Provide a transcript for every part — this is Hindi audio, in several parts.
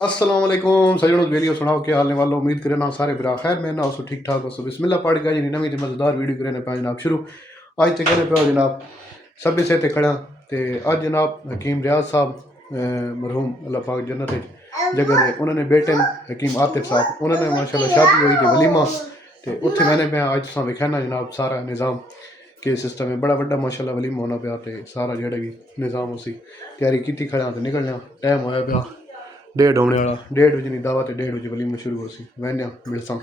अस्सलाम वालेकुम सजनों वीडियो सुनाओ क्या हाल ने वालों उम्मीद करें ना सारे बिरा खैर मैं ना ठीक ठाक बस बिस्मिल्लाह पढ़ गया जी नवी मजेदार वीडियो करें पे जनाब शुरू अज तो कहने पे जनाब सभ्य से ते खड़ा तो अज जनाब हकीम रियाज साहब मरहूम अल्लाह पाक जन्नत जगह ने उन्होंने बेटे हकीम आतिफ साहब उन्होंने माशाल्लाह शादी हुई थी वलीमा तो उत्थे मैंने मैं अज तुसा विखाना जनाब सारा निज़ाम के सिस्टम है बड़ा बड़ा माशाल्लाह वलीमा होना पाया तो सारा जेड़ा भी निज़ाम उसी तैयारी की खड़ा तो निकलना टाइम होया पाया 1:30 होने वाला 1:30 बजे नहीं दावा तो 1:30 बजे वलीमा शुरू हो सी वहने मिलसा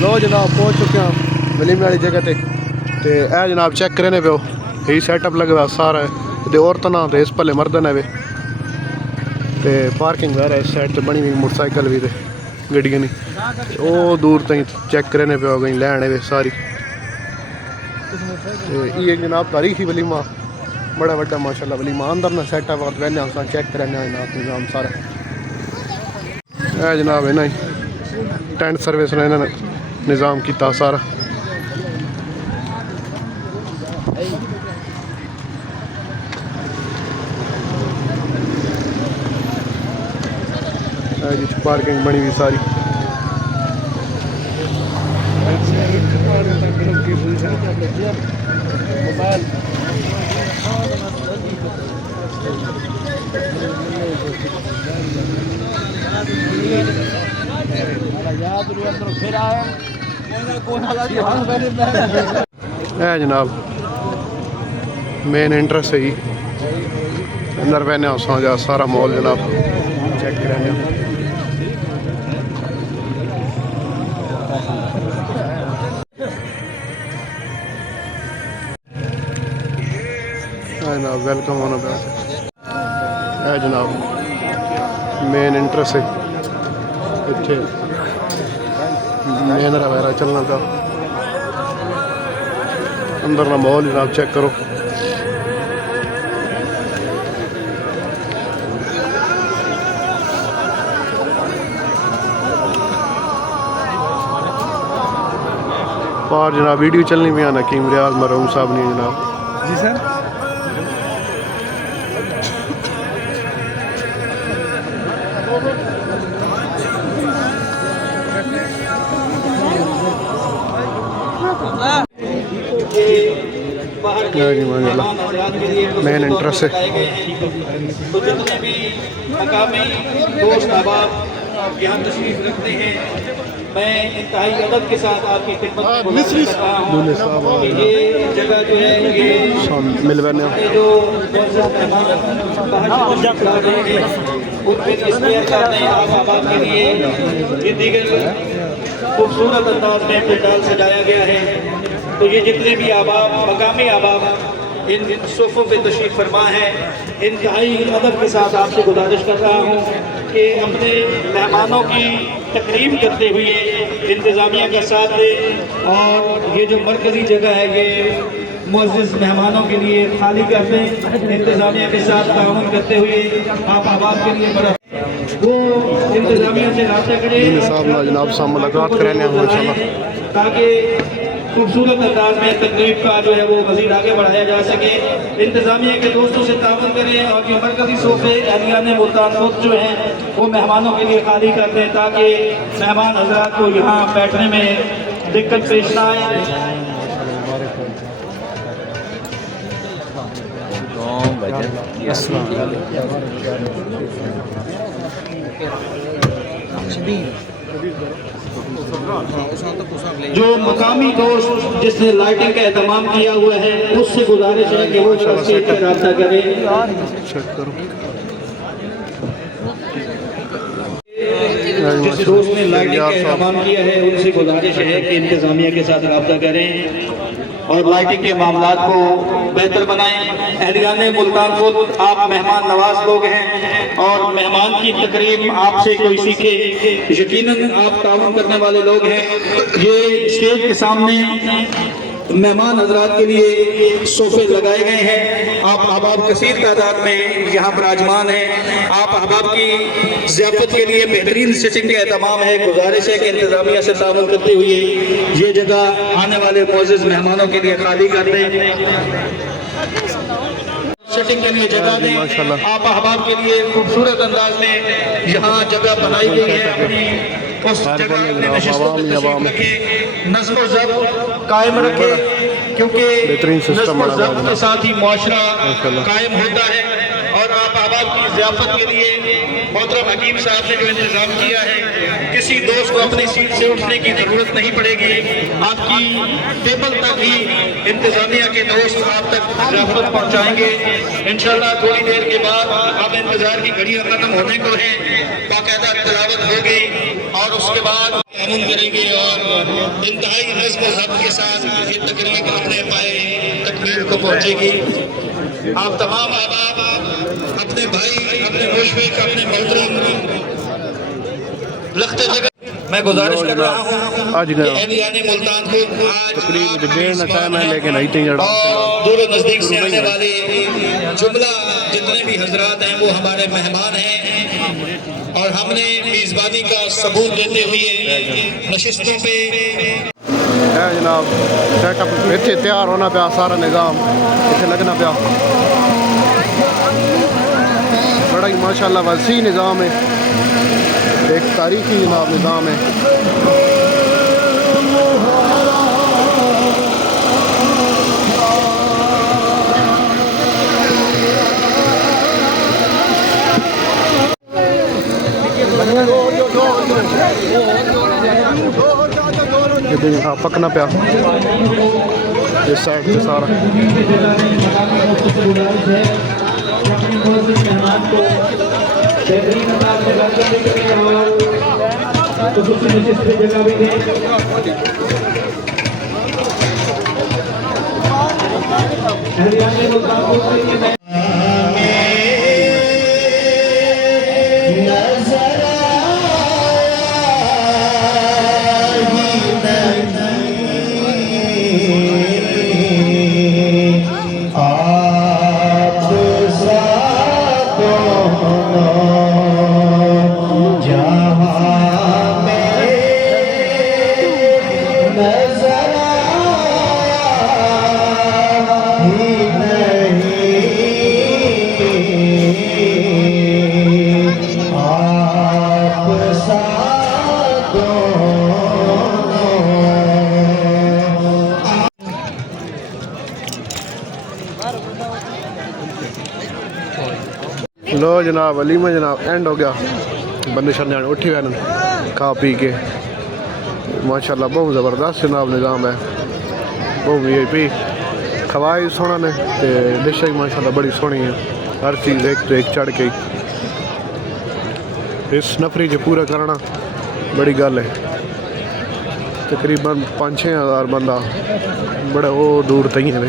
लो जनाब पहुँच चुके हैं वलीमे वाली जगह ते ए जनाब चेक करने पे यही सैटअप लगे हुआ सारा है औरतों ना तो इस भले मर्दन है तो पार्किंग वगैरह इस साइड से बनी हुई मोटरसाइकिल भी गड्डियां नहीं वो दूर तक चेक करने पे गई लैन है सारी ये जनाब तारीखी वलीमा बड़ा बड़ा माशाल्लाह वलीमा अंदर ना सैटअप और वहने चेक करने निज़ाम सारा है जनाब है ना टेंट सर्विस ने इन्होंने निज़ाम किया सारा जी पार्किंग बनी हुई सारी है जनाब मेन इंट्रेस्ट है जी अंदर बहने जा सारा मॉल जनाब चेक कराने जनाब वेलकम होना पाया है जनाब मेन इंट्रेस्ट है इतने मेहंदरा वगैरह चलना था अंदर ना माहौल जनाब चेक करो और जनाब वीडियो चलनी भी आना हकीम रियाज मरहूम साहब नहीं जनाब जी सर मेन इंटरेस्ट है तो जितने भी मकामी दोस्त अहबाब यहाँ तशरीफ रखते हैं मैं इंतहाई अदब के साथ आपकी खिदमत में करता हूँ कि ये जगह जो है ये मिल बने जो उनके इसमें करने आप अहबाब के लिए ये दीगर खूबसूरत अंदाज में पंडाल सजाया गया है। तो ये जितने भी अहबाब मकामी अहबाब इन सोफ़ों पे तशरीफ़ फरमा है इंतहाई अदब के साथ आपसे गुजारिश कर रहा हूँ कि अपने मेहमानों की तकरीम करते हुए इंतज़ामिया का साथ दें और ये जो मरकज़ी जगह है ये मुअज़्ज़िज़ मेहमानों के लिए खाली कर दें। इंतज़ामिया के साथ ताउन करते हुए आप अहबाब के लिए बड़ा वो इंतज़ामिया से रब्ता करें जनाब साहब मुलाकात करें ताकि खूबसूरत अंदाज में तकरीब का जो है वो मज़ीद आगे बढ़ाया जा सके। इंतज़ामिया के दोस्तों से ताउन करें और जो मरकज़ी सोफ़े अहलियान मुल्तान खुद जो हैं वो मेहमानों के लिए खाली कर दें ताकि मेहमान हज़रात को यहाँ बैठने में दिक्कत पेश ना आए। जो मकामी दोस्त जिसने लाइटिंग का एहतमाम किया हुआ है उससे गुजारिश है कि वो स्टेज पर रब्ता करें। जिस दोस्त ने लाइटिंग का एहतमाम किया है उनसे गुजारिश है कि इंतजामिया के साथ रब्ता करें और लाइटिंग के मामलात को बेहतर बनाएं। अहलियान मुल्तान खुद आप मेहमान नवाज लोग हैं और मेहमान की तकरीम आपसे कोई सीखे, यकीनन आप ताउन करने वाले लोग हैं। ये स्टेज के सामने मेहमान हजरात के लिए सोफे लगाए गए हैं। आप अहबाब कसीर तादाद में यहाँ विराजमान हैं। आप अहबाब की ज़ियाफत के लिए बेहतरीन सिटिंग का एहतमाम है। गुजारिश है कि इंतज़ामिया से ताउन करते हुए ये जगह आने वाले मुअज़्ज़िज़ मेहमानों के लिए खाली कर दें। सेटिंग के लिए जगह दें। माशाल्लाह। आप अहबाब के लिए खूबसूरत अंदाज में यहाँ जगह बनाई गई है। अपनी उस जगह अपने नशिस्तों में तशरीफ रखें, नज़्म व ज़ब्त कायम रखें, क्योंकि बेहतरीन सिस्टम नज़्म व बना हुआ ज़ब्त है। के साथ ही मुआशरा माशाल्लाह। कायम होता है। और आप अहबाब की ज़ियाफ़त के लिए मोहतरम हकीम साहब ने जो इंतज़ाम किया है, किसी दोस्त को अपनी सीट से उठने की ज़रूरत नहीं पड़ेगी। आपकी टेबल तक ही इंतज़ामिया के दोस्त आप तक ज़ियाफ़त पहुँचाएंगे इंशाअल्लाह। थोड़ी देर के बाद अब इंतज़ार की घड़ियाँ ख़त्म होने को हैं, बाकायदा तिलावत होगी और उसके बाद अमन करेंगे और इंतहाई नज़्म व ज़ब्त के साथ ये तकरीब अपने पाए तकमील को पहुँचेगी। आप तमाम अहबाब अपने भाई, अपने मुशफ़िक़, अपने मोहतरम लख्त जगह मैं गुजारिश कर रहा हूँ आज कि गया अहलियाने मुल्तान को आज तकरीब डेढ़ ना टाइम है, लेकिन आई थी जड़ा और दूर और नज़दीक से आने वाले जुमला जितने भी हजरात हैं वो हमारे मेहमान हैं और हमने मेज़बानी का सबूत देते हुए नशिस्तों पे है जनाब। सेटअप इतने तैयार होना पाया, सारा निज़ाम इतने लगना पाया। बड़ा ही माशाल्लाह वसी निज़ाम है, एक तारीखी जनाब निज़ाम है। ये देखिए, हाँ पकना पाया इस साइड से सारा। लो जनाब अलीमा जनाब एंड हो गया, बंदे शरने उठी हुए खा पी के माशाल्लाह। बहुत ज़बरदस्त जनाब निज़ाम है, बहुत VIP खवाई सोना ने ते डिश भी माशाल्लाह बड़ी सोहनी है। हर चीज़ एक तो एक चढ़ के इस नफरी जो पूरा करना बड़ी गल है। तकरीबन 5-6 हज़ार बंदा बड़ा वो दूर तई है।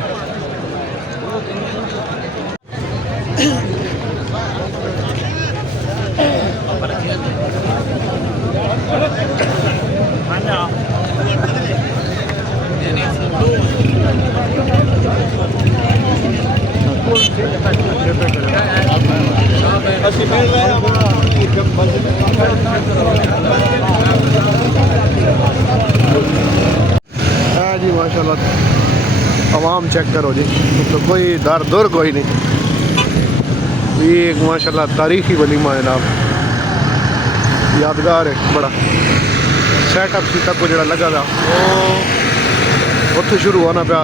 हाँ जी माशाल्लाह आवाम चेक करो जी, तो कोई दर दूर कोई नहीं। ये एक माशाल्लाह तारीखी वलीमा जनाब, यादगार है बड़ा। सेटअप सी तक को जरा लगा था वो उत्थे शुरू होना पाया।